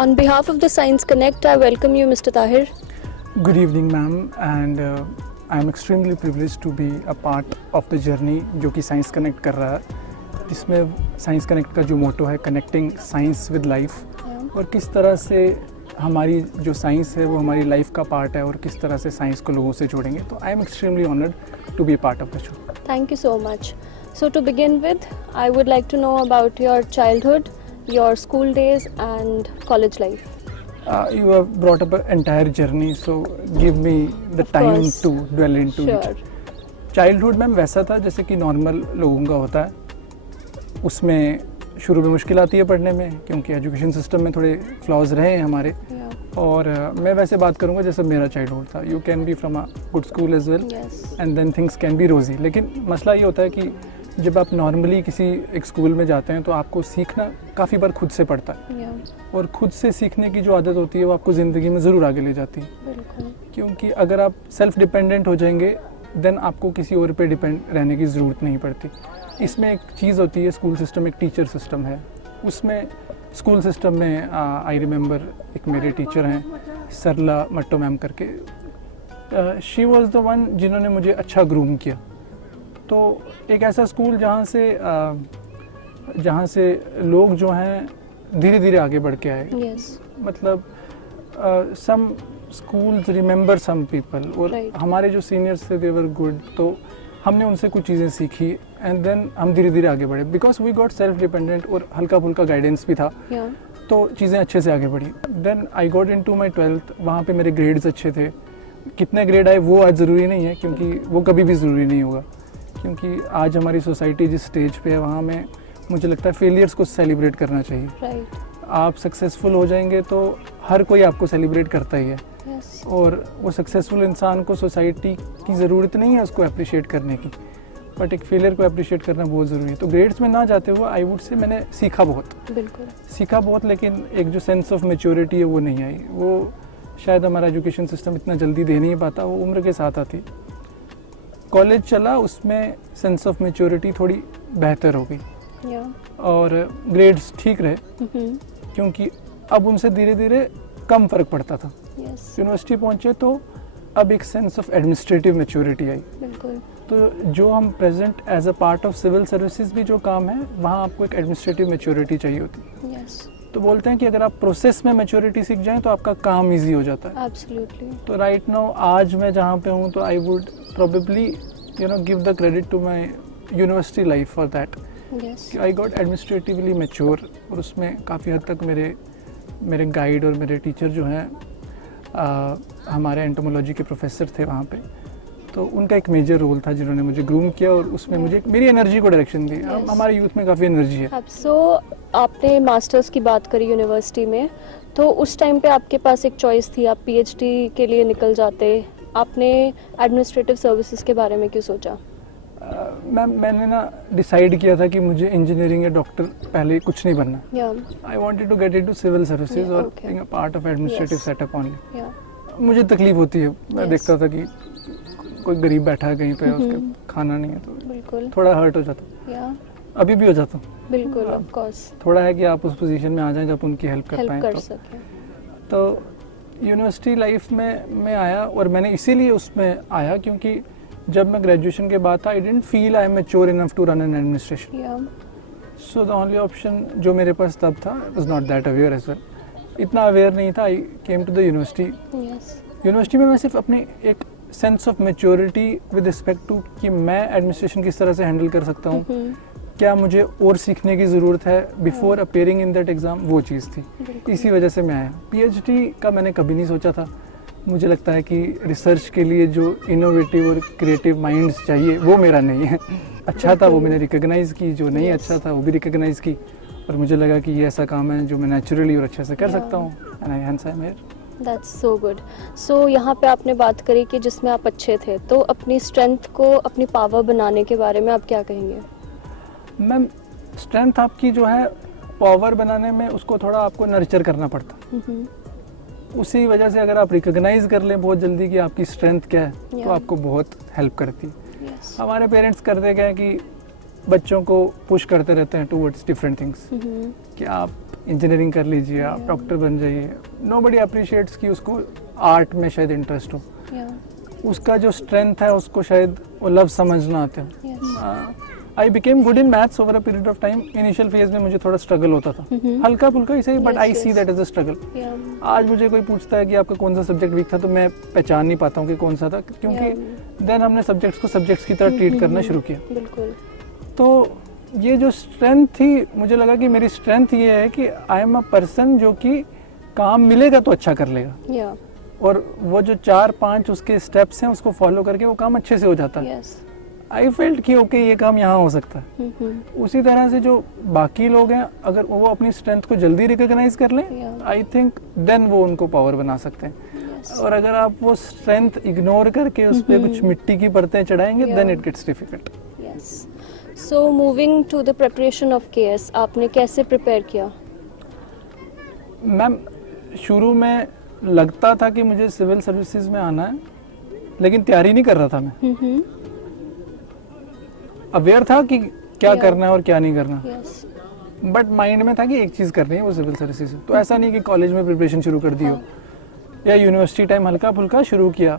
On behalf of the Science Connect, I welcome you, Mr. Tahir. Good evening, ma'am, and I am extremely privileged to be a part of the journey जो कि Science Connect कर रहा है, जिसमें Science Connect का जो मोटो है connecting science with life और किस तरह से हमारी जो साइंस है वो हमारी लाइफ का पार्ट है और किस तरह से साइंस को लोगों से जोड़ेंगे. तो I am extremely honoured to be part of the show. Thank you so much. So to begin with, I would like to know about your childhood, your school days and college life. You have brought up an entire journey, so give me the Of time course. to dwell into Sure. it. Childhood ma'am वैसा था जैसे कि normal लोगों का होता है. उसमें शुरू में मुश्किल आती है पढ़ने में क्योंकि एजुकेशन सिस्टम में थोड़े फ्लॉज रहे हैं हमारे. Yeah. और मैं वैसे बात करूंगा जैसे मेरा चाइल्डहुड था. You can be from a good school as well Yes. And then things can be rosy. लेकिन मसला ये होता है कि जब आप नॉर्मली किसी एक स्कूल में जाते हैं तो आपको सीखना काफ़ी बार खुद से पड़ता है Yeah. और खुद से सीखने की जो आदत होती है वो आपको ज़िंदगी में ज़रूर आगे ले जाती है. बिल्कुल. क्योंकि अगर आप सेल्फ डिपेंडेंट हो जाएंगे देन आपको किसी और पे डिपेंड रहने की ज़रूरत नहीं पड़ती. इसमें एक चीज़ होती है स्कूल सिस्टम, एक टीचर सिस्टम है. उसमें स्कूल सिस्टम में आई रिमेंबर एक मेरे टीचर हैं सरला मट्टो मैम करके. शी वाज द वन जिन्होंने मुझे अच्छा ग्रूम किया. तो एक ऐसा स्कूल जहाँ से लोग जो हैं धीरे धीरे आगे बढ़ के आए. Yes. मतलब some schools remember some people और Right. हमारे जो सीनियर्स थे दे वर गुड. तो हमने उनसे कुछ चीज़ें सीखी एंड देन हम धीरे धीरे आगे बढ़े because we got self dependent और हल्का फुल्का गाइडेंस भी था. Yeah. तो चीज़ें अच्छे से आगे बढ़ी. Then I got into my 12th. वहाँ पे मेरे ग्रेड्स अच्छे थे. कितने ग्रेड आए वो आज ज़रूरी नहीं है क्योंकि वो कभी भी ज़रूरी नहीं होगा. क्योंकि आज हमारी सोसाइटी जिस स्टेज पे है वहाँ में मुझे लगता है फेलियर्स को सेलिब्रेट करना चाहिए. Right. आप सक्सेसफुल हो जाएंगे तो हर कोई आपको सेलिब्रेट करता ही है. Yes. और वो सक्सेसफुल इंसान को सोसाइटी की ज़रूरत नहीं है उसको अप्रिशिएट करने की, बट एक फेलियर को अप्रिशिएट करना बहुत ज़रूरी है. तो ग्रेड्स में ना जाते हुए आई वुड से मैंने सीखा बहुत, लेकिन एक जो सेंस ऑफ मेच्योरिटी है वो नहीं आई. वो शायद हमारा एजुकेशन सिस्टम इतना जल्दी दे नहीं पाता, वो उम्र के साथ आती. कॉलेज चला, उसमें सेंस ऑफ मेच्योरिटी थोड़ी बेहतर हो गई Yeah. और ग्रेड्स ठीक रहे Mm-hmm. क्योंकि अब उनसे धीरे धीरे कम फ़र्क पड़ता था. Yes. यूनिवर्सिटी पहुंचे तो अब एक सेंस ऑफ एडमिनिस्ट्रेटिव मैच्योरिटी आई. बिल्कुल. तो जो हम present as a part of civil services भी जो काम है वहाँ आपको एक एडमिनिस्ट्रेटिव मैच्योरिटी चाहिए होती है. Yes. तो बोलते हैं कि अगर आप प्रोसेस में मैच्योरिटी सीख जाएं तो आपका काम इजी हो जाता है. Absolutely. तो राइट नाउ आज मैं जहाँ पे हूँ तो I would probably give the credit to my university life for that. Yes. I got administratively mature और उसमें काफ़ी हद तक मेरे गाइड और मेरे टीचर जो हैं हमारे एंटोमोलॉजी के प्रोफेसर थे वहाँ पे. तो उनका एक मेजर रोल था जिन्होंने मुझे ग्रूम किया और उसमें मुझे मेरी एनर्जी को डायरेक्शन दी. Yes. हमारे यूथ में काफ़ी एनर्जी है. अब आपने मास्टर्स की बात करी यूनिवर्सिटी में, तो उस टाइम पे आपके पास एक चॉइस थी, आप पीएचडी के लिए निकल जाते. आपने एडमिनिस्ट्रेटिव सर्विसेज के बारे में क्यों सोचा? मैंने ना डिसाइड किया था कि मुझे इंजीनियरिंग या डॉक्टर पहले कुछ नहीं बनना. Yeah. I wanted to get into civil services Yeah, और okay. Being a part of administrative Yes. Setup only. Yeah. मुझे तकलीफ होती है. मैं Yes. देखता था कि कोई गरीब बैठा है कहीं पे, उसके Mhm. खाना नहीं है तो बिल्कुल. थोड़ा हर्ट हो जाता हूँ. Yeah. अभी भी हो जाता हूँ. बिल्कुल. Of course. थोड़ा है कि आप उस पोजीशन में आ जाएं जब उनकी हेल्प कर हेल्प पाएं. कर सके. तो यूनिवर्सिटी लाइफ में मैं आया और मैंने इसीलिए उसमें आया क्योंकि जब मैं ग्रेजुएशन के बाद था I didn't feel I am mature enough to run an administration. Yeah. So the only option जो मेरे पास तब था was not that aware as well. इतना अवेयर नहीं था. I came to the university. Yes. University में मैं सिर्फ अपनी एक sense of maturity with respect to कि मैं एडमिनिस्ट्रेशन किस तरह से हैंडल कर सकता हूँ, Mhm. क्या मुझे और सीखने की ज़रूरत है before appearing in that exam, वो चीज़ थी. बिल्कुल. इसी वजह से मैं आया. पीएचडी का मैंने कभी नहीं सोचा था. मुझे लगता है कि रिसर्च के लिए जो इनोवेटिव और क्रिएटिव माइंड्स चाहिए वो मेरा नहीं है. अच्छा था वो मैंने रिकग्नाइज़ की, जो नहीं Yes. अच्छा था वो भी रिकग्नाइज़ की और मुझे लगा कि ये ऐसा काम है जो मैं नेचुरली और अच्छे से कर Yeah. सकता हूँ. And I hence I am here. That's so good. So यहाँ पे आपने बात करी कि जिसमें आप अच्छे थे, तो अपनी स्ट्रेंथ को अपनी पावर बनाने के बारे में आप क्या कहेंगे? मैम स्ट्रेंथ आपकी जो है पावर बनाने में उसको थोड़ा आपको नर्चर करना पड़ता. Mhm. उसी वजह से अगर आप रिकग्नाइज कर लें बहुत जल्दी कि आपकी स्ट्रेंथ क्या है तो Yeah. आपको बहुत हेल्प करती है. Yes. हमारे पेरेंट्स करते क्या है कि बच्चों को पुश करते रहते हैं टूवर्ड्स डिफरेंट थिंग्स Mhm. कि आप इंजीनियरिंग कर लीजिए, आप डॉक्टर बन जाइए, नोबडी अप्रिशिएट्स कि उसको आर्ट में शायद इंटरेस्ट हो, उसका जो स्ट्रेंथ है उसको शायद वो लव समझना आते हो। I became good in maths over a period of time. Initial phase में मुझे थोड़ा स्ट्रगल होता था, हल्का फुल्का ही सही, but I see that as a struggle. आज मुझे कोई पूछता है कि आपका कौन सा सब्जेक्ट वीक था, तो मैं पहचान नहीं पाता हूँ कि कौन सा था, क्योंकि देन हमने सब्जेक्ट्स को सब्जेक्ट्स की तरह ट्रीट करना शुरू किया। बिल्कुल। तो ये जो स्ट्रेंथ थी, मुझे लगा कि मेरी स्ट्रेंथ ये है कि आई एम अ पर्सन जो कि काम मिलेगा तो अच्छा कर लेगा, और वो जो 4-5 उसके स्टेप्स हैं उसको फॉलो करके वो काम अच्छे से हो जाता है। आई फेल्ट कि ओके ये काम यहाँ हो सकता है। उसी तरह से जो बाकी लोग हैं, अगर वो अपनी स्ट्रेंथ को जल्दी रिकॉग्नाइज कर लें, आई थिंक देन वो उनको पावर बना सकते हैं। और अगर आप वो स्ट्रेंथ इग्नोर करके उस पर कुछ मिट्टी की परतें चढ़ाएंगे, then it gets difficult. So moving to the preparation of KS, आपने कैसे प्रिपेयर किया? मैम, शुरू में लगता था कि मुझे सिविल सर्विसेज में आना है, लेकिन तैयारी नहीं कर रहा था मैं। अवेयर था कि क्या करना है और क्या नहीं करना, बट माइंड में था कि एक चीज करनी है, वो सिविल सर्विसेज। तो ऐसा नहीं कि कॉलेज में प्रिपरेशन शुरू कर दी हो या यूनिवर्सिटी टाइम हल्का फुल्का शुरू किया।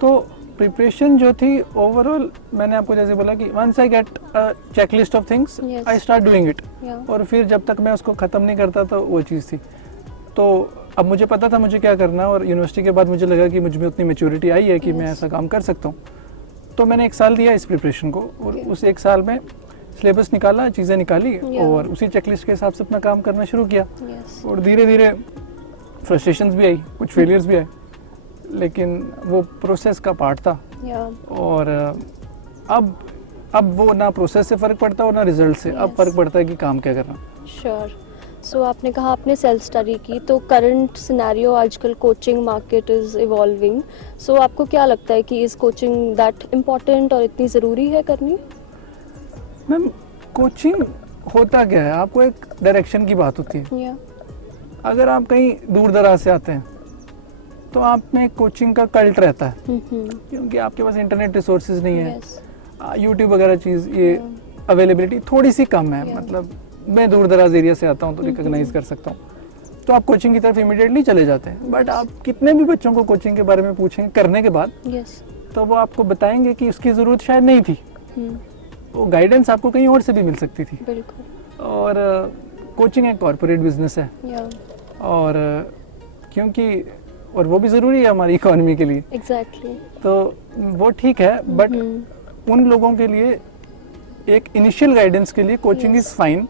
तो प्रिपरेशन जो थी ओवरऑल, मैंने आपको जैसे बोला कि once I get a checklist of things, I start doing it, और फिर जब तक मैं उसको खत्म नहीं करता तो वो चीज़ थी। तो अब मुझे पता था मुझे क्या करना है, और यूनिवर्सिटी के बाद मुझे लगा कि मुझ में उतनी मैच्योरिटी आई है कि मैं ऐसा काम कर सकता हूँ। तो मैंने 1 साल दिया इस प्रिपरेशन को, और उस 1 साल में सिलेबस निकाला, चीज़ें निकाली, और उसी चेकलिस्ट के हिसाब से अपना काम करना शुरू किया। और धीरे धीरे फ्रस्ट्रेशंस भी आई, कुछ फेलियर्स भी आए, लेकिन वो प्रोसेस का पार्ट था। और अब वो ना प्रोसेस से फ़र्क पड़ता और ना रिजल्ट से। अब फ़र्क पड़ता है कि काम क्या करना। श्योर। सो आपने कहा आपने सेल्फ स्टडी की, तो करंट सिनेरियो आजकल कोचिंग मार्केट इज़ इवॉल्विंग, सो आपको क्या लगता है कि इज़ कोचिंग दैट इम्पोर्टेंट और इतनी ज़रूरी है करनी? मैम, कोचिंग होता क्या है, आपको एक डायरेक्शन की बात होती है। अगर आप कहीं दूर दराज से आते हैं तो आप में कोचिंग का कल्ट रहता है, क्योंकि आपके पास इंटरनेट रिसोर्सेज नहीं है, यूट्यूब वगैरह चीज़ ये अवेलेबिलिटी थोड़ी सी कम है। मतलब मैं दूर दराज एरिया से आता हूँ तो रिकॉग्नाइज कर सकता हूँ, तो आप कोचिंग की तरफ इमीडिएटली चले जाते हैं। बट आप कितने भी बच्चों को कोचिंग के बारे में पूछेंगे करने के बाद, तो वो आपको बताएंगे कि उसकी ज़रूरत शायद नहीं थी, वो गाइडेंस आपको कहीं और से भी मिल सकती थी। और कोचिंग एक कॉर्पोरेट बिजनेस है, और क्योंकि और वो भी ज़रूरी है हमारी इकोनॉमी के लिए। तो वो ठीक है, बट उन लोगों के लिए एक इनिशियल गाइडेंस के लिए coaching is fine,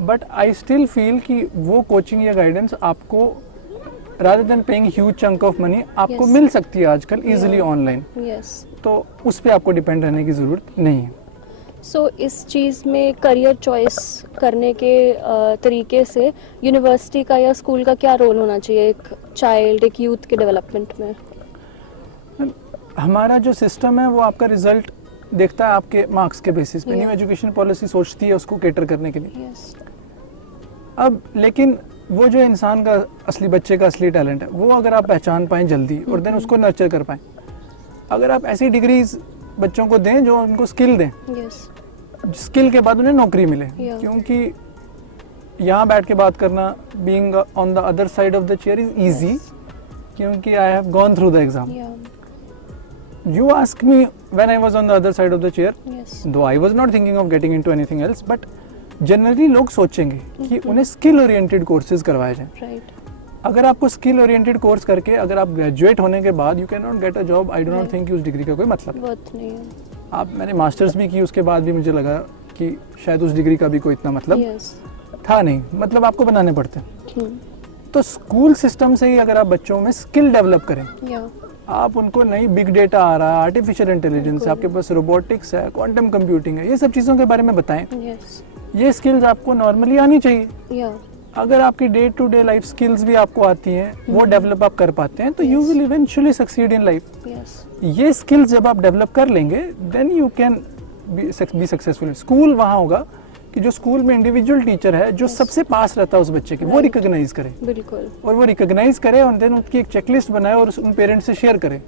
but I still feel कि वो कोचिंग या गाइडेंस आपको rather than paying huge chunk of money आपको मिल सकती है आजकल इजीली ऑनलाइन। तो उस पर आपको डिपेंड रहने की ज़रूरत नहीं है। सो इस चीज़ में करियर चॉइस करने के तरीके से यूनिवर्सिटी का या स्कूल का क्या रोल होना चाहिए एक चाइल्ड, एक यूथ के डेवलपमेंट में? हमारा जो सिस्टम है वो आपका रिजल्ट देखता है आपके मार्क्स के बेसिस पे। न्यू एजुकेशन पॉलिसी सोचती है उसको कैटर करने के लिए। अब लेकिन वो जो इंसान का असली, बच्चे का असली टैलेंट है, वो अगर आप पहचान पाएँ जल्दी और देन उसको नर्चर कर पाएँ, अगर आप ऐसी डिग्रीज बच्चों को दें जो उनको स्किल दें, स्किल के बाद उन्हें नौकरी मिले, क्योंकि यहाँ बैठ के बात करना, being on the other side of the chair is easy, क्योंकि I have gone through the exam. You ask me when I was on the other side of the chair, though I was not thinking of getting into anything else, but generally लोग सोचेंगे कि उन्हें skill oriented courses करवाए जाएं। अगर आपको skill oriented course करके अगर आप ग्रेजुएट होने के बाद you can not get a job, I do not think कि उस डिग्री का कोई मतलब नहीं है। मैंने मास्टर्स भी की, उसके बाद भी मुझे लगा कि शायद उस डिग्री का भी कोई इतना मतलब था नहीं, मतलब आपको बनाने पड़ते हैं। तो स्कूल सिस्टम से ही अगर आप बच्चों में स्किल डेवलप करें, आप उनको नई बिग डेटा आ रहा है, आर्टिफिशियल इंटेलिजेंस है, आपके पास रोबोटिक्स है, क्वांटम कंप्यूटिंग है, ये सब चीज़ों के बारे में बताएं। ये स्किल्स आपको नॉर्मली आनी चाहिए। अगर आपकी day to day life skills भी आपको आती हैं, वो डेवलप आप कर पाते हैं, तो you will eventually succeed in life. ये स्किल्स जब आप डेवलप कर लेंगे, then you can be successful. School वहाँ होगा कि जो स्कूल में इंडिविजुअल टीचर है, जो सबसे पास रहता है उस बच्चे के, वो रिकॉग्नाइज करे, और वो रिकॉग्नाइज करे और देन उसकी एक चेकलिस्ट बनाए और उन पेरेंट्स से शेयर करे।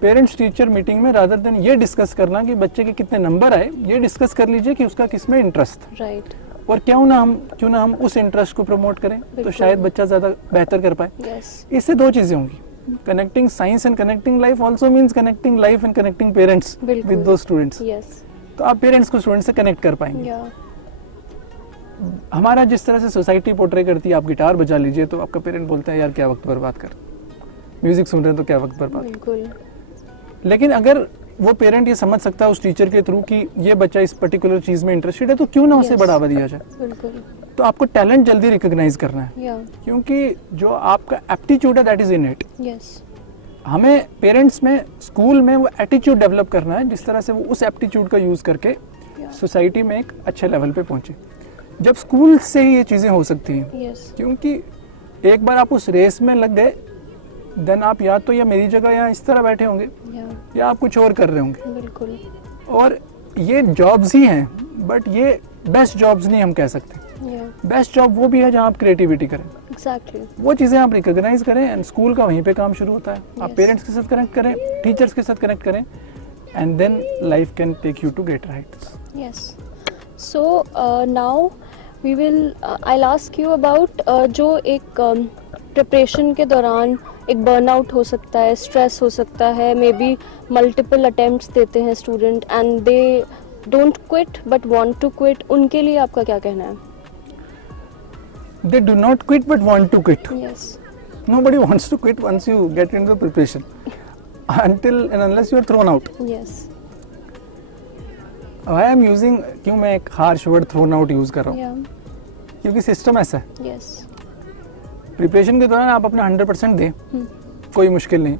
पेरेंट्स टीचर मीटिंग में रादर देन ये डिस्कस करना कि बच्चे के कितने नंबर आए, ये डिस्कस कर लीजिए कि उसका किसमें इंटरेस्ट। और क्यों ना हम उस इंटरेस्ट को प्रमोट करें, तो बिल्कुल। शायद बच्चा ज़्यादा बेहतर कर पाए। यस इससे दो चीज़ें होंगी, connecting science and connecting life also means connecting life and connecting parents बिल्कुल। विद दो स्टूडेंट्स। यस तो आप पेरेंट्स को स्टूडेंट्स से कनेक्ट कर पाएंगे। या हमारा जिस तरह से सोसाइटी पोर्ट्रे करती है, आप गिटार बजा लीजिए तो आपका पेरेंट बोलता है यार क्या वक्त बर्बाद कर, म्यूजिक सुन रहे हैं तो क्या वक्त बर्बाद। बिल्कुल लेकिन अगर वो पेरेंट ये समझ सकता है उस टीचर के थ्रू कि ये बच्चा इस पर्टिकुलर चीज़ में इंटरेस्टेड है, तो क्यों ना उसे Yes. बढ़ावा दिया जाए। बिल्कुल तो आपको टैलेंट जल्दी रिकॉग्नाइज करना है, या क्योंकि जो आपका एप्टीट्यूड है दैट इज इननेट। यस हमें पेरेंट्स में स्कूल में वो एटीट्यूड डेवलप करना है जिस तरह से वो उस एप्टीट्यूड का यूज़ करके सोसाइटी में एक अच्छे लेवल पे पहुंचे। जब स्कूल से ही ये चीज़ें हो सकती हैं, यस क्योंकि एक बार आप उस रेस में लग गए देन आप या तो या मेरी जगह या इस तरह बैठे होंगे या आप कुछ और कर रहे होंगे। बिल्कुल और ये जॉब्स ही हैं, बट ये बेस्ट जॉब्स नहीं हम कह सकते। या बेस्ट जॉब वो भी है जहाँ आप क्रिएटिविटी करें, एग्जैक्टली वो चीज़ें आप रिकॉग्नाइज करें, एंड स्कूल का वहीं पे काम शुरू होता है। आप Yes. पेरेंट्स के साथ कनेक्ट करें, टीचर्स के साथ कनेक्ट करें, and then life can take you to greater heights. Yes. So now we will. I'll ask you about जो एक प्रिपरेशन के दौरान एक बर्नआउट हो सकता है, स्ट्रेस हो सकता है, मे बी मल्टीपल अटेम्प्ट्स देते हैं student and they don't quit but want to quit, उनके लिए आपका क्या कहना है? They do not quit but want to quit. Yes. Nobody wants to quit once you get into the preparation until and unless you are thrown out. Yes. I am using, क्यों मैं एक harsh word thrown out use कर रहा हूँ, Yeah. क्योंकि system ऐसा है। Yes. Preparation के दौरान आप अपना 100% दें, कोई मुश्किल नहीं।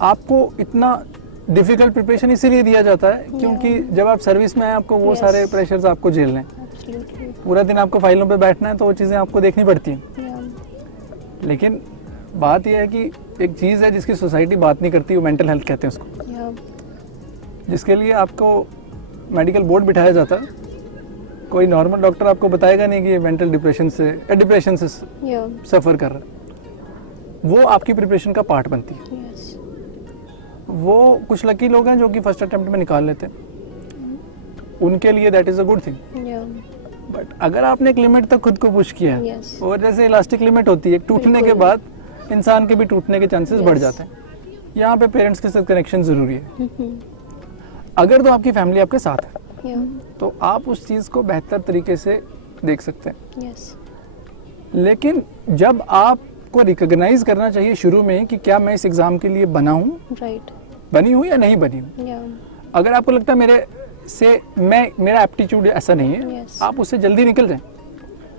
आपको इतना डिफिकल्ट प्रिपरेशन इसीलिए दिया जाता है क्योंकि जब आप सर्विस में आए आपको वो Yes. सारे प्रेशर्स आपको झेलने हैं। Absolutely. पूरा दिन आपको फाइलों पे बैठना है तो वो चीज़ें आपको देखनी पड़ती हैं। Yeah. लेकिन बात यह है कि एक चीज़ है जिसकी सोसाइटी बात नहीं करती, वो मेंटल हेल्थ कहते हैं उसको, Yeah. जिसके लिए आपको मेडिकल बोर्ड बिठाया जाता है। कोई नॉर्मल डॉक्टर आपको बताएगा नहीं कि ये मेंटल डिप्रेशन से Yeah. सफ़र कर रहा है। वो आपकी प्रिपरेशन का पार्ट बनती है। Yes. वो कुछ लकी लोग हैं जो कि फर्स्ट अटेम्प्ट में निकाल लेते हैं, उनके लिए that is a good thing. Yeah. But अगर आपने एक लिमिट तक खुद को पुश किया है, Yes. और जैसे इलास्टिक लिमिट होती है, टूटने के बिल्कुल। बाद इंसान के भी टूटने के चांसेस बढ़ Yes. जाते हैं। यहाँ पे पेरेंट्स के साथ कनेक्शन ज़रूरी है। Mhm. अगर तो आपकी फैमिली आपके साथ है Yeah. तो आप उस चीज़ को बेहतर तरीके से देख सकते हैं। Yes. लेकिन जब आपको रिकॉग्नाइज करना चाहिए शुरू में ही कि क्या मैं इस एग्ज़ाम के लिए बना हूँ, Right. बनी हूँ या नहीं बनी हूँ। Yeah. अगर आपको लगता है मेरा एप्टीट्यूड ऐसा नहीं है, Yes. आप उससे जल्दी निकल जाएं।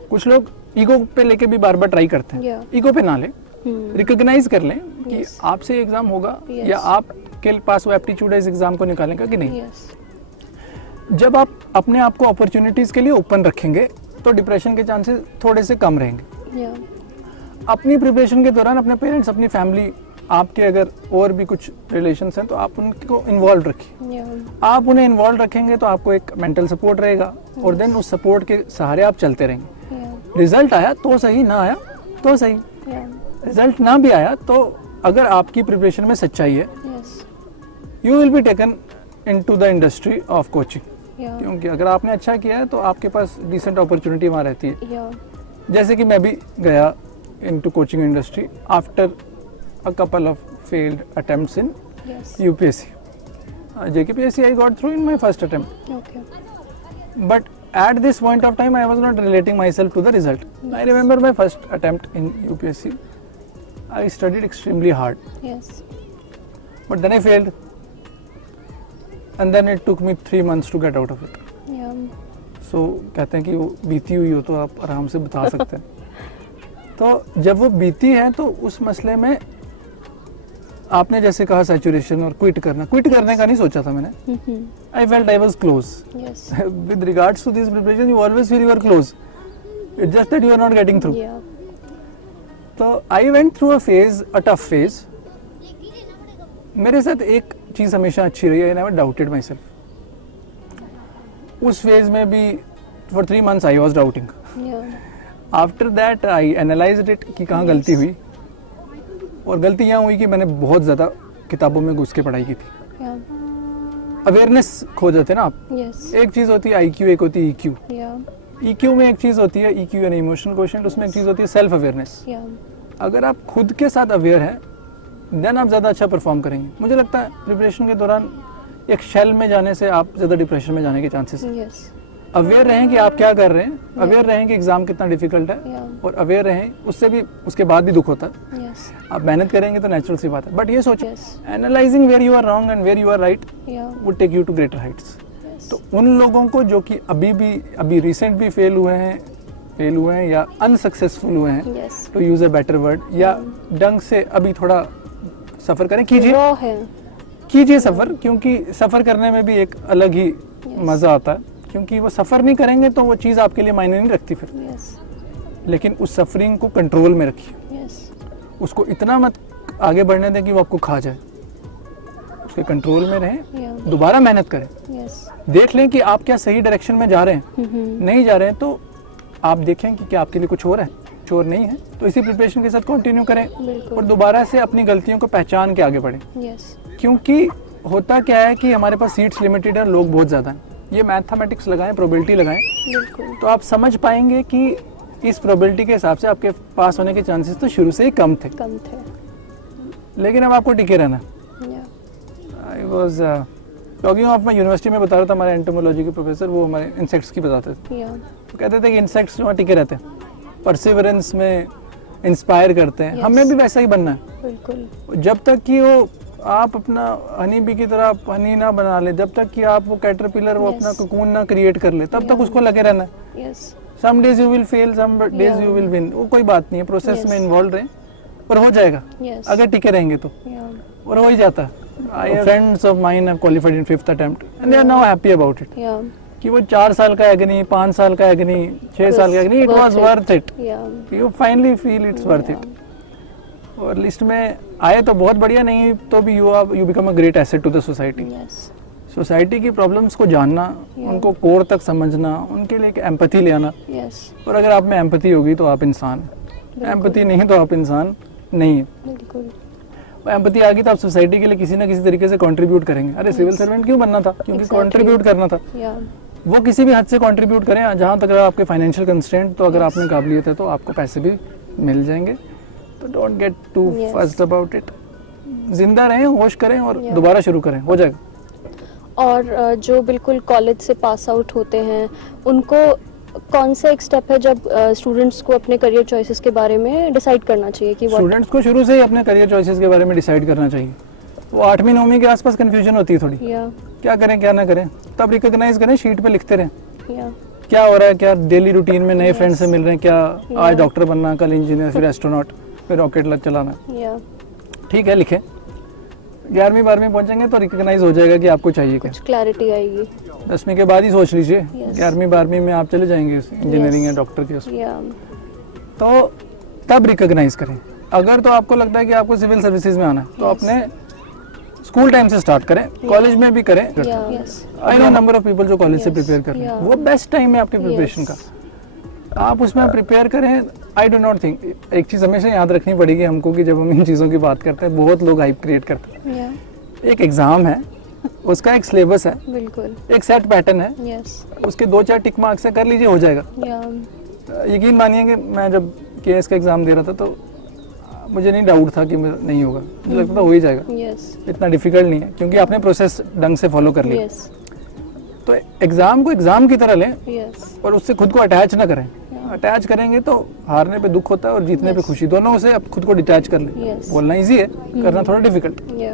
कुछ लोग ईगो पे लेके भी बार बार ट्राई करते हैं। Yeah. ईगो पे ना लें, Hmm. रिकॉग्नाइज कर लें कि Yes. आपसे एग्ज़ाम होगा Yes. या आपके पास वो एप्टीट्यूड है इस एग्ज़ाम को निकालने का कि नहीं। Yes. जब आप अपने आप को अपॉर्चुनिटीज़ के लिए ओपन रखेंगे तो डिप्रेशन के चांसेस थोड़े से कम रहेंगे। Yeah. अपनी प्रिपरेशन के दौरान अपने पेरेंट्स, अपनी फैमिली, आपके अगर और भी कुछ रिलेशंस हैं तो आप उनको इन्वॉल्व रखिए। Yeah. आप उन्हें इन्वॉल्व रखेंगे तो आपको एक मेंटल सपोर्ट रहेगा और देन उस सपोर्ट के सहारे आप चलते रहेंगे। Yeah. रिजल्ट आया तो सही, ना आया तो सही। Yeah. रिजल्ट ना भी आया तो अगर आपकी प्रिपरेशन में सच्चाई है, Yes. You will be taken into the industry of coaching. Yeah. क्योंकि अगर आपने अच्छा किया है तो आपके पास डिसेंट अपॉर्चुनिटी वहाँ रहती है। Yeah. जैसे कि मैं भी गया into coaching industry after a couple of failed attempts in Yes. UPSC। JKPSC I got through in my first attempt. Okay. But at this point of time I was not relating myself to the result. I remember my first attempt in UPSC. I studied extremely hard, Yes. but then I failed. And then it took me 3 months to get out of it. Yeah. So कहते हैं कि वो बीती हुई हो तो आप आराम से बता सकते हैं। तो जब वो बीती है तो उस मसले में आपने जैसे कहा सैचुरेशन और क्विट करने का नहीं सोचा था मैंने। Mhm. I felt I was close. Yes. With regards to this preparation, you always feel you are close. It's just that you are not getting through. Yeah. तो I went through a phase, a tough phase. मेरे साथ एक चीज़ हमेशा अच्छी रही है, I never doubted myself. उस phase में भी for 3 months I was doubting. Yeah. After that I analyzed it कि कहाँ गलती हुई, और गलती यहाँ हुई कि मैंने बहुत ज़्यादा किताबों में घुस के पढ़ाई की थी। Yeah. अवेयरनेस खो जाते हैं ना आप। यस एक चीज़ होती है IQ, एक होती है EQ। या EQ में एक चीज़ होती है EQ यानी इमोशनल क्वेश्चन, उसमें एक चीज़ होती है सेल्फ अवेयरनेस। या अगर आप खुद के साथ अवेयर हैं देन आप ज़्यादा अच्छा परफॉर्म करेंगे। मुझे लगता है प्रिपरेशन के दौरान एक शेल में जाने से आप ज़्यादा डिप्रेशन में जाने के चांसेस हैं। यस अवेयर रहें कि आप क्या कर रहे हैं, अवेयर रहें कि एग्ज़ाम कितना डिफिकल्ट है, या और अवेयर रहें उससे भी, उसके बाद भी दुख होता है। यस आप मेहनत करेंगे तो नेचुरल सी बात है, बट ये सोचो yes analysing where you are wrong and where you are right या would take you to greater heights. तो उन लोगों को जो कि अभी रिसेंट भी फेल हुए हैं या अनसक्सेसफुल हुए हैं, yes to use a better word, या ढंग से अभी थोड़ा सफ़र करें, रॉ है कीजिए सफ़र, क्योंकि सफ़र करने में भी एक अलग ही मज़ा आता है, क्योंकि वो सफ़र नहीं करेंगे तो वो चीज़ आपके लिए मायने नहीं रखती फिर। यस लेकिन उस सफरिंग को कंट्रोल में रखिए, यस उसको इतना मत आगे बढ़ने दें कि वो आपको खा जाए, उसके कंट्रोल में रहें, या दोबारा मेहनत करें, यस देख लें कि आप क्या सही डायरेक्शन में जा रहे हैं, नहीं जा रहे हैं तो आप देखें कि क्या आपके लिए कुछ हो रहा है, चोर नहीं है, तो इसी प्रिपरेशन के साथ कंटिन्यू करें और बिल्कुल दोबारा से अपनी गलतियों को पहचान के आगे बढ़ें। यस क्योंकि होता क्या है कि हमारे पास सीट्स लिमिटेड है, लोग बहुत ज़्यादा हैं, ये मैथमेटिक्स लगाएं, प्रोबेबिलिटी लगाएं, बिल्कुल तो आप समझ पाएंगे कि इस प्रोबेबिलिटी के हिसाब से आपके पास होने के चांसेस तो शुरू से ही कम थे, कम थे लेकिन अब आपको टिके रहना। या I was talking of my university में बता रहा था, हमारे एंटोमोलॉजी के प्रोफेसर, वो हमारे इंसेक्ट्स की बताते थे, या तो कहते थे कि इंसेक्ट्स वहाँ टिके रहते हैं, परसिवरेंस में इंस्पायर करते हैं, Yes. हमें भी वैसा ही बनना है। बिल्कुल जब तक कि वो आप अपना हनी बी की तरह हनी ना बना ले, जब तक कि आप वो कैटरपिलर वो Yes. अपना कोकून ना क्रिएट कर ले, तब तक Yeah. उसको लगे रहना है। Yes some days you will fail, some days Yeah. You will win, वो कोई बात नहीं है, प्रोसेस Yes. में इन्वॉल्व रहे, पर हो जाएगा यस अगर टिके रहेंगे तो, या और हो ही जाता है। Friends of mine have qualified in 5th attempt and they are now happy about it, या कि वो 4 साल का एग्नी, 5 साल का एग्नी, 6 साल का agony, it was worth it, या you finally feel it's worth it. और लिस्ट में आए तो बहुत बढ़िया, नहीं तो भी you become a great asset to the society. Yes society की प्रॉब्लम्स को जानना, Yeah. उनको कोर तक समझना, उनके लिए एक एम्पैथी ले आना, यस और अगर आप में एम्पैथी होगी तो आप इंसान हैं, एम्पैथी नहीं तो आप इंसान नहीं है। बिल्कुल एम्पैथी आ गई तो आप सोसाइटी के लिए किसी ना किसी तरीके से कंट्रीब्यूट करेंगे। अरे सिविल सर्वेंट क्यों बनना था, क्योंकि Exactly. कंट्रीब्यूट करना था। या वो किसी भी हद से कंट्रीब्यूट करें, जहाँ तक आपके फाइनेंशियल कंस्ट्रेंट, तो अगर आप में काबिलियत है तो आपको पैसे भी मिल जाएंगे। तो don't get to Yes. First about it, जिंदा रहें, होश करें और Yeah. दोबारा शुरू करें, हो जाएगा। और जो बिल्कुल कॉलेज से पास आउट होते हैं उनको कौन सा एक स्टेप है जब स्टूडेंट्स को अपने करियर चॉइसेस के बारे में डिसाइड करना चाहिए कि what स्टूडेंट्स को शुरू से ही अपने करियर चॉइसेस के बारे में डिसाइड करना चाहिए। वो 8वीं 9वीं के आसपास कन्फ्यूजन होती है थोड़ी, या क्या करें क्या ना करें, तब रिकॉग्नाइज करें, शीट पे लिखते रहें या क्या हो रहा है, क्या डेली रूटीन में नए Yes. फ्रेंड्स से मिल रहे हैं, क्या Yeah. आज डॉक्टर बनना, कल इंजीनियर, फिर एस्ट्रोनॉट, फिर रॉकेट चलाना, या ठीक है लिखें। 11वीं 12वीं पहुंचेंगे तो रिकॉग्नाइज हो जाएगा कि आपको चाहिए क्या। कुछ क्लैरिटी आएगी 10वीं के बाद ही सोच लीजिए, Yes. 11वीं 12वीं में आप चले जाएंगे इंजीनियरिंग या डॉक्टर के उसमें, या तो तब रिकॉग्नाइज करें। अगर तो आपको लगता है कि आपको सिविल सर्विसेज में आना है तो Yes. अपने स्कूल टाइम से स्टार्ट करें, कॉलेज में भी करें। या yes I know number of people जो कॉलेज से Yes. प्रिपेयर कर रहे हैं, Yeah. वो बेस्ट टाइम है आपके प्रिपरेशन का, आप उसमें प्रिपेयर करें। आई डो नॉट थिंक, एक चीज़ हमेशा याद रखनी पड़ेगी हमको कि जब हम इन चीज़ों की बात करते हैं, बहुत लोग हाइप क्रिएट करते हैं। या एक एग्ज़ाम है, उसका एक सिलेबस है, बिल्कुल एक सेट पैटर्न है, यस उसके 2-4 टिक मार्क्स से कर लीजिए, हो जाएगा। या यकीन मानिए कि मैं जब केएस का एग्ज़ाम दे रहा था तो मुझे नहीं डाउट था कि नहीं होगा, मुझे लगता था हो ही जाएगा, यस इतना डिफिकल्ट नहीं है, क्योंकि आपने प्रोसेस ढंग से फॉलो कर लिया। यस तो एग्ज़ाम को एग्ज़ाम की तरह लें यस और उससे खुद को अटैच ना करें। अटैच करेंगे तो हारने पे दुख होता है और जीतने पे Yes. खुशी, दोनों से आप खुद को डिटैच कर लें। Yes. बोलना इजी है, करना थोड़ा डिफिकल्ट, या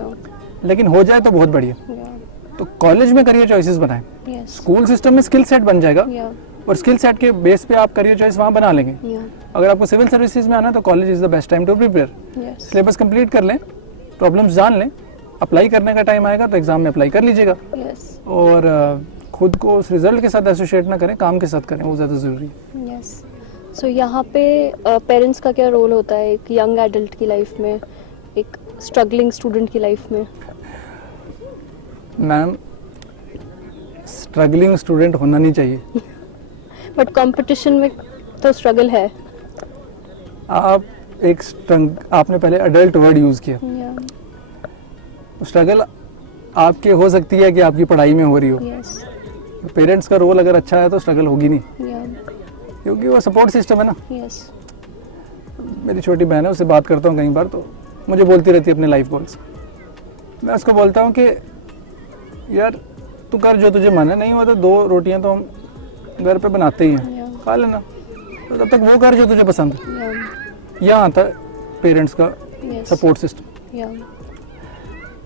लेकिन हो जाए तो बहुत बढ़िया। या तो कॉलेज में करियर चॉइसेस बनाएं, यस स्कूल सिस्टम में स्किल सेट बन जाएगा या और स्किल सेट के बेस पे आप करियर चॉइस वहाँ बना लेंगे। या अगर आपको सिविल सर्विसेज में आना है तो college is the best time to prepare. Yes syllabus complete कर लें, प्रॉब्लम्स जान लें, अप्लाई करने का टाइम आएगा तो एग्ज़ाम में अप्लाई कर लीजिएगा। यस और खुद को उस रिजल्ट के साथ एसोसिएट ना करें, काम के साथ करें, वो ज़्यादा ज़रूरी है। यस सो यहाँ पे पेरेंट्स का क्या रोल होता है एक यंग एडल्ट की लाइफ में, एक स्ट्रगलिंग स्टूडेंट की लाइफ में? मैम, स्ट्रगलिंग स्टूडेंट होना नहीं चाहिए। बट कंपटीशन में तो स्ट्रगल है। आप आपने पहले अडल्ट वर्ड यूज़ किया, या स्ट्रगल आपके हो सकती है कि आपकी पढ़ाई में हो रही हो। यस पेरेंट्स का रोल अगर अच्छा है तो स्ट्रगल होगी नहीं, या क्योंकि वो सपोर्ट सिस्टम है ना। यस मेरी छोटी बहन है, उससे बात करता हूँ कई बार, तो मुझे बोलती रहती है अपने लाइफ गोल्स। मैं उसको बोलता हूँ कि यार तू कर जो तुझे मन है, नहीं हुआ तो 2 रोटियाँ तो हम घर पे बनाते ही हैं, Yeah. खा लेना। तो तब तक वो कर जो तुझे पसंद है। या यहाँ आता है पेरेंट्स का यस सपोर्ट सिस्टम। या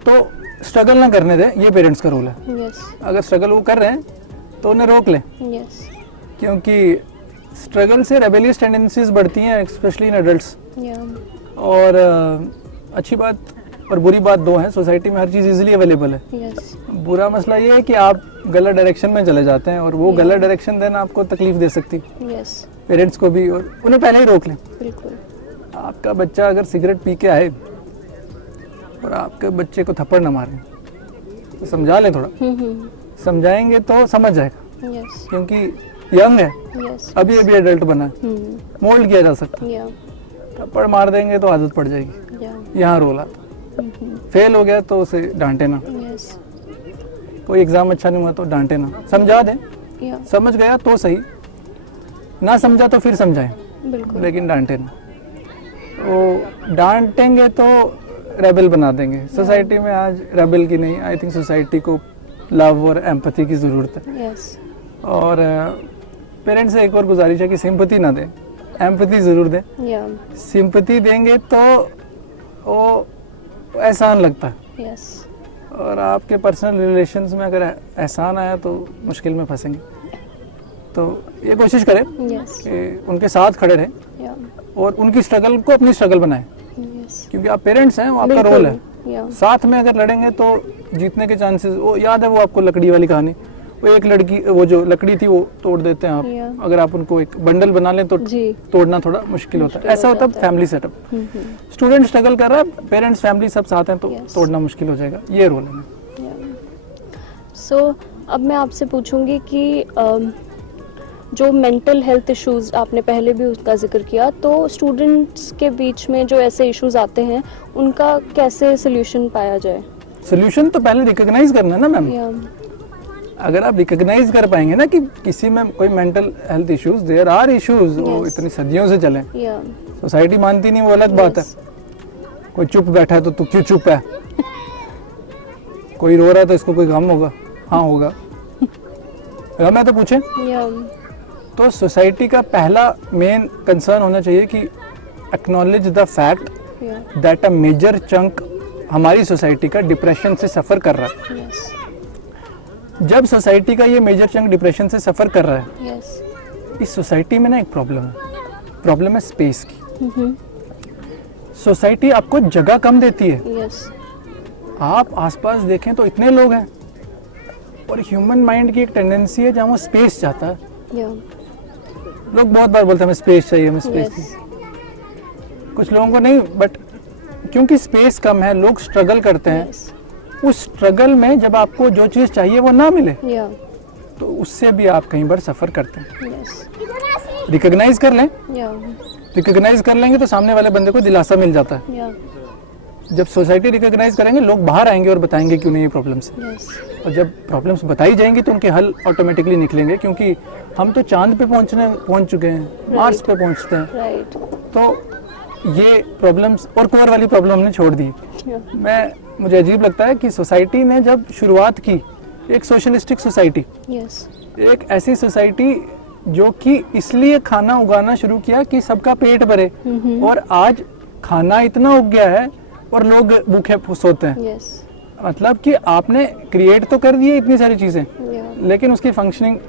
तो स्ट्रगल ना करने दे, ये पेरेंट्स का रोल है। यस अगर स्ट्रगल वो कर रहे हैं तो उन्हें रोक लें, यस क्योंकि स्ट्रगल से रेबेलियस टेंडेंसीज बढ़ती हैं, स्पेशली इन एडल्ट्स। या और अच्छी बात और बुरी बात 2 हैं। सोसाइटी में हर चीज़ इजीली अवेलेबल है। यस बुरा मसला ये है कि आप गलत डायरेक्शन में चले जाते हैं, और वो गलत डायरेक्शन देना आपको तकलीफ दे सकती है, यस पेरेंट्स को भी, और उन्हें पहले ही रोक लें। बिल्कुल आपका बच्चा अगर सिगरेट पी के आए और आपके बच्चे को थप्पड़ ना मारें तो समझा लें थोड़ा। समझाएंगे तो समझ जाएगा, यस क्योंकि यंग है, यस अभी अभी एडल्ट बना है, मोल्ड किया जा सकता है। या थप्पड़ मार देंगे तो आदत पड़ जाएगी। या यहाँ रोल आता। फेल हो गया तो उसे डांटे ना, यस कोई एग्जाम अच्छा नहीं हुआ तो डांटे ना, समझा दें। या समझ गया तो सही, ना समझा तो फिर समझाएं, बिल्कुल लेकिन डांटे ना। तो डांटेंगे तो रेबल बना देंगे। सोसाइटी में आज रेबल की नहीं, आई थिंक सोसाइटी को लव और एम्पैथी की ज़रूरत है। यस और पेरेंट्स से एक और गुजारिश है कि सिंपैथी ना दें, एम्पैथी ज़रूर दें। या सिंपैथी देंगे तो वो एहसान लगता है, यस और आपके पर्सनल रिलेशंस में अगर एहसान आया तो मुश्किल में फंसेंगे। तो ये कोशिश करें यस कि उनके साथ खड़े रहें या और उनकी स्ट्रगल को अपनी स्ट्रगल बनाएं, यस क्योंकि आप पेरेंट्स हैं, वो आपका रोल है। या साथ में अगर लड़ेंगे तो जीतने के चांसेस, वो याद है वो आपको लकड़ी वाली कहानी, वो एक लड़की, वो जो लकड़ी थी वो तोड़ देते हैं आप। Yeah. अगर आप उनको एक बंडल बना लें तो जी तोड़ना थोड़ा मुश्किल होता है। मुश्किल ऐसा हो होता है जाता है। Family setup. स्टूडेंट स्ट्रगल कर रहा है, पेरेंट्स फैमिली सब साथ हैं, तो Yes. तोड़ना मुश्किल हो जाएगा। ये रोल है। सो अब मैं आपसे पूछूंगी कि जो मेंटल हेल्थ इश्यूज आपने पहले भी उसका जिक्र किया, तो स्टूडेंट्स के बीच में जो ऐसे इश्यूज आते हैं उनका कैसे सोल्यूशन पाया जाए? सोल्यूशन तो पहले रिकॉग्नाइज करना है ना मैम। या अगर आप रिकॉग्नाइज कर पाएंगे ना कि किसी में कोई mental health issues, there are issues, वो Yes. इतनी सदियों से चले, या सोसाइटी मानती नहीं, वो अलग बात है। कोई चुप बैठा है तो तू क्यों चुप है, कोई रो रहा है तो इसको कोई गम होगा। हाँ होगा, गम है तो पूछे। या तो सोसाइटी का पहला मेन कंसर्न होना चाहिए कि एक्नॉलेज द फैक्ट या दैट अ मेजर चंक हमारी सोसाइटी का डिप्रेशन से सफ़र कर रहा है। यस जब सोसाइटी का ये मेजर चंक डिप्रेशन से सफ़र कर रहा है, यस इस सोसाइटी में ना एक प्रॉब्लम है स्पेस की। सोसाइटी आपको जगह कम देती है। यस आप आसपास देखें तो इतने लोग हैं, और ह्यूमन माइंड की एक टेंडेंसी है जहाँ वो स्पेस चाहता है। या लोग बहुत बार बोलते हैं हमें स्पेस चाहिए, हमें स्पेस यस चाहिए। कुछ लोगों को नहीं, बट क्योंकि स्पेस कम है लोग स्ट्रगल करते हैं। यस उस स्ट्रगल में जब आपको जो चीज़ चाहिए वो ना मिले या तो उससे भी आप कई बार सफ़र करते हैं। यस रिकॉग्नाइज कर लें, या रिकॉग्नाइज कर लेंगे तो सामने वाले बंदे को दिलासा मिल जाता है। या जब सोसाइटी रिकॉग्नाइज करेंगे, लोग बाहर आएंगे और बताएंगे क्यों नहीं ये प्रॉब्लम्स है। यस और जब प्रॉब्लम्स बताई जाएंगी तो उनके हल ऑटोमेटिकली निकलेंगे, क्योंकि हम तो चांद पे पहुंच चुके हैं, मार्स पे पहुंचते हैं। राइट तो ये प्रॉब्लम्स और कोर वाली प्रॉब्लम हमने छोड़ दी। या मुझे अजीब लगता है कि सोसाइटी ने जब शुरुआत की, एक सोशलिस्टिक सोसाइटी, यस एक ऐसी सोसाइटी जो कि इसलिए खाना उगाना शुरू किया कि सबका पेट भरे, और आज खाना इतना उग गया है और लोग भूखे सोते हैं। यस मतलब कि आपने क्रिएट तो कर दिए इतनी सारी चीज़ें, या लेकिन उसकी फंक्शनिंग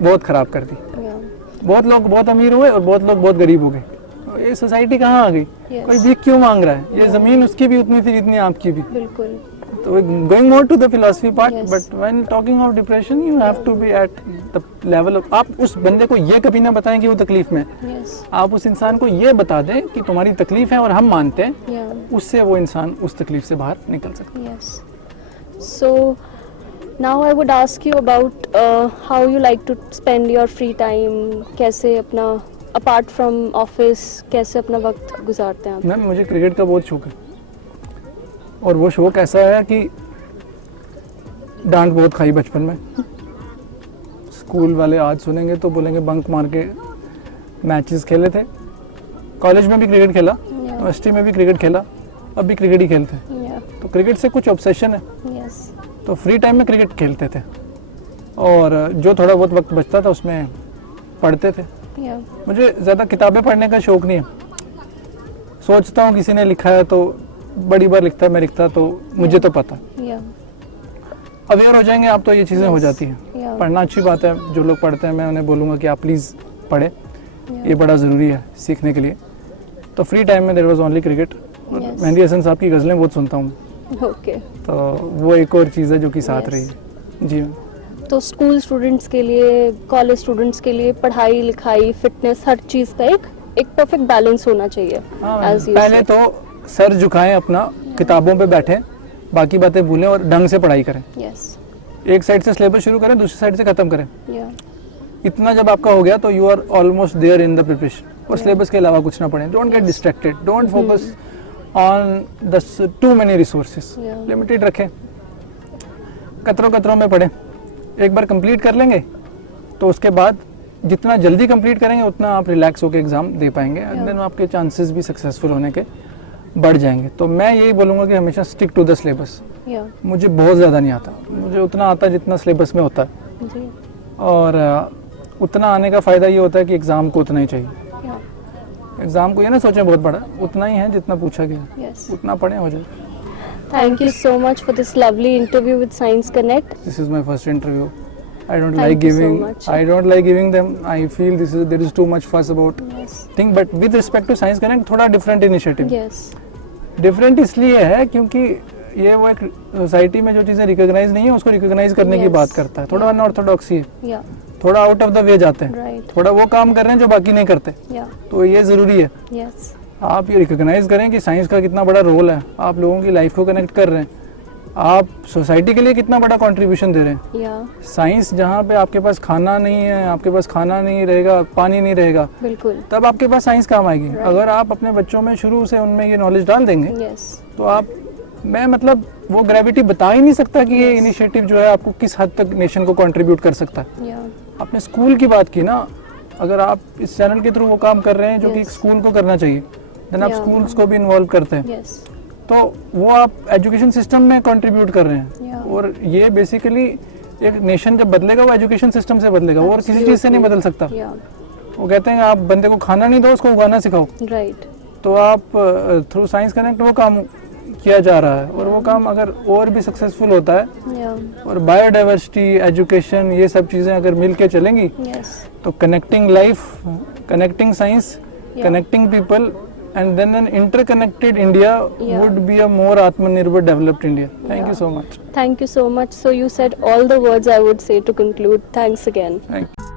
बहुत ख़राब कर दी। या बहुत लोग बहुत अमीर हुए और बहुत लोग बहुत गरीब हो गए। तो ये सोसाइटी कहाँ आ गई? Yes. कोई भीख क्यों मांग रहा है? ये ज़मीन उसकी भी उतनी थी जितनी आपकी भी। बिल्कुल तो going more to the philosophy part, Yes. But when talking of depression you have to be at the level of, आप उस बंदे को ये कभी ना बताएं कि वो तकलीफ में है। यस आप उस इंसान को ये बता दें कि तुम्हारी तकलीफ है और हम मानते हैं, या उससे वो इंसान उस तकलीफ से बाहर निकल सकता है। Yes. So now I would ask you about how you like to spend your free time. कैसे अपना apart from office कैसे अपना वक्त गुजारते हैं आप? मैम मुझे क्रिकेट का बहुत शौक है, और वो शौक ऐसा है कि डांट बहुत खाई बचपन में। स्कूल वाले आज सुनेंगे तो बोलेंगे बंक मार के मैचेस खेले थे। कॉलेज में भी क्रिकेट खेला, यूनिवर्सिटी में भी क्रिकेट खेला, अब भी क्रिकेट ही खेलते हैं। Yeah. तो क्रिकेट से कुछ ऑब्सेशन है, Yes. तो फ्री टाइम में क्रिकेट खेलते थे और जो थोड़ा बहुत वक्त बचता था उसमें पढ़ते थे। Yeah. मुझे ज़्यादा किताबें पढ़ने का शौक़ नहीं है। सोचता हूँ किसी ने लिखा है तो बड़ी बार लिखता है, मैं लिखता तो मुझे तो पता। Yeah. अवेयर हो जाएंगे आप तो ये चीज़ें हो जाती हैं। Yeah. पढ़ना अच्छी बात है, जो लोग पढ़ते हैं मैं उन्हें बोलूँगा कि आप प्लीज़ पढ़ें, ये बड़ा ज़रूरी है सीखने के लिए। तो फ्री टाइम में there was only cricket. Yes. Mehdi Hasan साहब की गज़लें बहुत सुनता हूँ, Okay. तो वो एक और चीज़ है जो कि साथ Yes. रही है। जी मैम। तो स्कूल स्टूडेंट्स के लिए, कॉलेज स्टूडेंट्स के लिए पढ़ाई लिखाई फिटनेस हर चीज़ का एक परफेक्ट बैलेंस होना चाहिए। हाँ, As you पहले said. तो सर झुकाएं अपना, किताबों पे बैठें, बाकी बातें भूलें और ढंग से पढ़ाई करें। Yes. एक साइड से सिलेबस शुरू करें, दूसरी साइड से ख़त्म करें। Yeah. इतना जब आपका हो गया तो you are almost there in the preparation. और सिलेबस के अलावा कुछ ना पढ़ें। Don't get distracted, don't focus on the too many resources. Yeah. Limited रखें, कतरों कतरों में पढ़ें। एक बार कंप्लीट कर लेंगे तो उसके बाद जितना जल्दी कंप्लीट करेंगे उतना आप रिलैक्स होकर एग्ज़ाम दे पाएंगे एंड देन आपके चांसेस भी सक्सेसफुल होने के बढ़ जाएंगे। तो मैं यही बोलूँगा कि हमेशा stick to the syllabus. Yeah. मुझे बहुत ज़्यादा नहीं आता, मुझे उतना आता जितना सिलेबस में होता है जी. और उतना आने का फ़ायदा ये होता है कि एग्ज़ाम को उतना ही चाहिए। Yeah. एग्ज़ाम को ये ना सोचें बहुत बड़ा, उतना ही है जितना पूछा गया, Yes. उतना पढ़ें हो जाए। Thank you so much for this lovely interview with Science Connect. This is my first interview. I don't Thank like you so giving. much. I don't like giving them. I feel there is too much fuss about Yes. thing. But with respect to Science Connect, थोड़ा different initiative. Yes. Different इसलिए है क्योंकि ये वो एक society में जो चीज़ें रिकॉग्नाइज नहीं है उसको रिकॉग्नाइज करने की Yes. बात करता है। थोड़ा अनऑर्थोडॉक्सी है, Yeah. थोड़ा आउट ऑफ द वे जाते हैं, Right. थोड़ा वो काम कर रहे हैं जो बाकी नहीं करते। Yeah. तो ये ज़रूरी है। Yes. आप ये रिकॉग्नाइज करें कि साइंस का कितना बड़ा रोल है, आप लोगों की लाइफ को कनेक्ट कर रहे हैं, आप सोसाइटी के लिए कितना बड़ा कंट्रीब्यूशन दे रहे हैं। Yeah. साइंस जहाँ पे आपके पास खाना नहीं है, आपके पास खाना नहीं रहेगा, पानी नहीं रहेगा, बिल्कुल. तब आपके पास साइंस काम आएगी। Right. अगर आप अपने बच्चों में शुरू से उनमें ये नॉलेज डाल देंगे Yes. तो आप, मैं मतलब वो ग्रेविटी बता ही नहीं सकता कि ये इनिशिएटिव जो है आपको किस हद तक नेशन को कंट्रीब्यूट कर सकता है। Yeah. आपने स्कूल की बात की ना, अगर आप इस चैनल के थ्रू वो काम कर रहे हैं जो कि Yes. स्कूल को करना चाहिए, देन आप Yeah. स्कूल्स को भी इन्वॉल्व करते हैं, Yes. तो वो आप एजुकेशन सिस्टम में कंट्रीब्यूट कर रहे हैं। Yeah. और ये बेसिकली एक नेशन जब बदलेगा वो एजुकेशन सिस्टम से बदलेगा, वो और किसी चीज़ से नहीं बदल सकता। Yeah. वो कहते हैं आप बंदे को खाना नहीं दो, उसको उगाना सिखाओ। Right. तो आप थ्रू साइंस कनेक्ट वो काम किया जा रहा है और वो काम अगर और भी सक्सेसफुल होता है Yeah. और बायोडाइवर्सिटी, एजुकेशन, ये सब चीज़ें अगर मिल के चलेंगी Yes. तो connecting life, connecting science, Yeah. Connecting people and then an interconnected India Yeah. would be a more Atmanirbhar developed India. Thank Yeah. you so much. Thank you so much. So you said all the words I would say to conclude. Thanks again. Thank you.